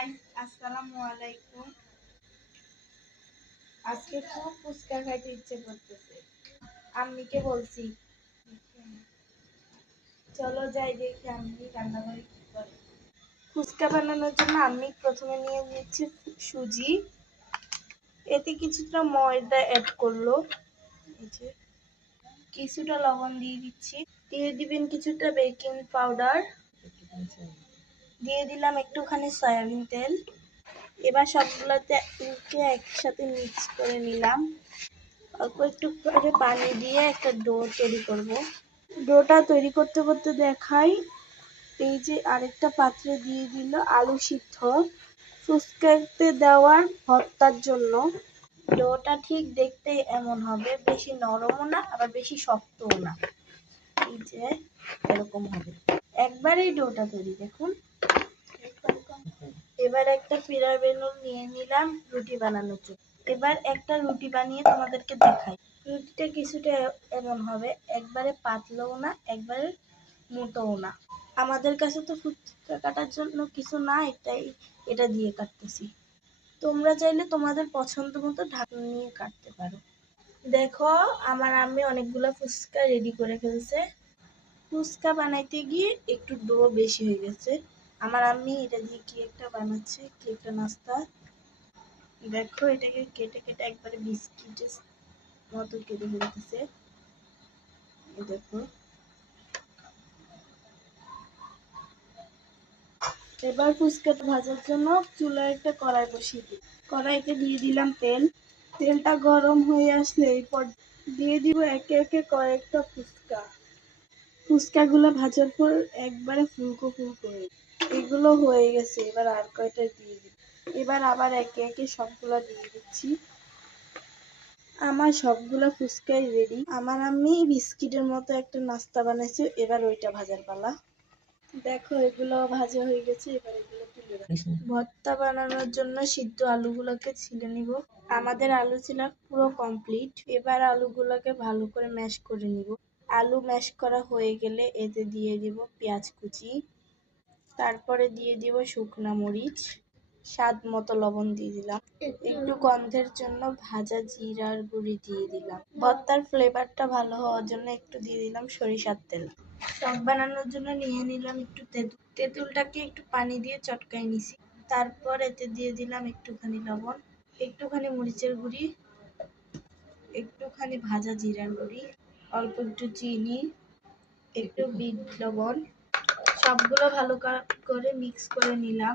Guys, আসসালামু আলাইকুম। আজকে খুব ফুচকা খাইতে ইচ্ছে করতেছে। আম্মিকে বলছি, চলো যাই দেখি আম্মি রান্নাঘরে কি করে। ফুচকা বানানোর জন্য আমি প্রথমে নিয়ে নিচ্ছি সুজি। এতে কিছুটা ময়দা অ্যাড করলো, এই যে কিছুটা লবণ দিয়ে দিচ্ছি। দিয়ে দিবেন কিছুটা বেকিং পাউডার, দিয়ে দিলাম একটুখানি সয়াবিন তেল। এবার সবগুলোতে একসাথে মিক্স করে নিলাম। অল্প একটু করে পানি দিয়ে একটা ডো তৈরি করব। ডোটা তৈরি করতে করতে দেখাই, এই যে আরেকটা পাত্রে দিয়ে দিল আলু সিদ্ধ ফুচকাতে দেওয়ার ভর্তার জন্য। ডোটা ঠিক দেখতে এমন হবে, বেশি নরমও না আবার বেশি শক্তও না, এই যে এরকম হবে। একবারেই ডোটা তৈরি, দেখুন। এবার একটা পিড়া বেলুন নিয়ে নিলাম রুটি বানানোর জন্য। এবার একটা রুটি বানিয়ে তোমাদেরকে দেখাই। রুটিটা কিছুটা এমন হবে, একবারে পাতলাও না একবারে মোটাও না। আমাদের কাছে তো ফুচকা কাটার জন্য কিছু নাই, তাই এটা দিয়ে কাটতেছি। তোমরা চাইলে তোমাদের পছন্দ মতো ঢাকনা নিয়ে কাটতে পারো। দেখো, আমার আম্মি অনেকগুলো ফুচকা রেডি করে ফেলছে। ফুচকা বানাইতে গিয়ে একটু ডো বেশি হয়ে গেছে। আমার আম্মি এটা দিয়ে কি একটা বানাচ্ছে, কি একটা নাস্তা। দেখো, এটাকে কেটে কেটে একবারে বিস্কিটের মতো কেটে ফেলতেছে। দেখো, এবার ফুচকাটা ভাজার জন্য চুলায় একটা কড়াই বসিয়ে দিই। কড়াইতে দিয়ে দিলাম তেল। তেলটা গরম হয়ে আসলে এরপর দিয়ে দিব একে একে কয়েকটা ফুচকা। ফুচকাগুলো ভাজার পর একবারে ফুলকো ফুলকো এগুলো হয়ে গেছে। এবার আর কয়টা দিয়ে দিই। এবার আবার একে একে সবগুলা দিয়ে দিচ্ছি। আমার সবগুলা ফুচকাই রেডি। আমার আম্মি বিস্কিটের মতো একটা নাস্তা বানাইছে, এবার ওইটা ভাজার পালা। দেখো, এগুলো ভাজা হয়ে গেছে, এবার এগুলো তুলে রাখি। ভর্তা বানানোর জন্য সিদ্ধ আলুগুলোকে ছিলে নিব। আমাদের আলু ছিলা পুরো কমপ্লিট। এবার আলুগুলোকে ভালো করে ম্যাশ করে নিব। আলু ম্যাশ করা হয়ে গেলে এতে দিয়ে দিব পেঁয়াজ কুচি, তারপরে দিয়ে দিব শুকনা মরিচ, স্বাদ মতো লবণ দিয়ে দিলাম। একটু গন্ধের জন্য ভাজা জিরার গুঁড়ি দিয়ে দিলাম। ভর্তার ফ্লেভারটা ভালো হওয়ার জন্য একটু দিয়ে দিলাম সরিষার তেল। টক বানানোর জন্য নিয়ে নিলাম একটু তেঁতুল। তেঁতুলটাকে একটু পানি দিয়ে চটকাই নিছি। তারপর এতে দিয়ে দিলাম একটুখানি লবণ, একটুখানি মরিচের গুঁড়ি, একটুখানি ভাজা জিরার গুঁড়ি, অল্প একটু চিনি, একটু বিট লবণ। সবগুলো ভালো করে মিক্স করে নিলাম।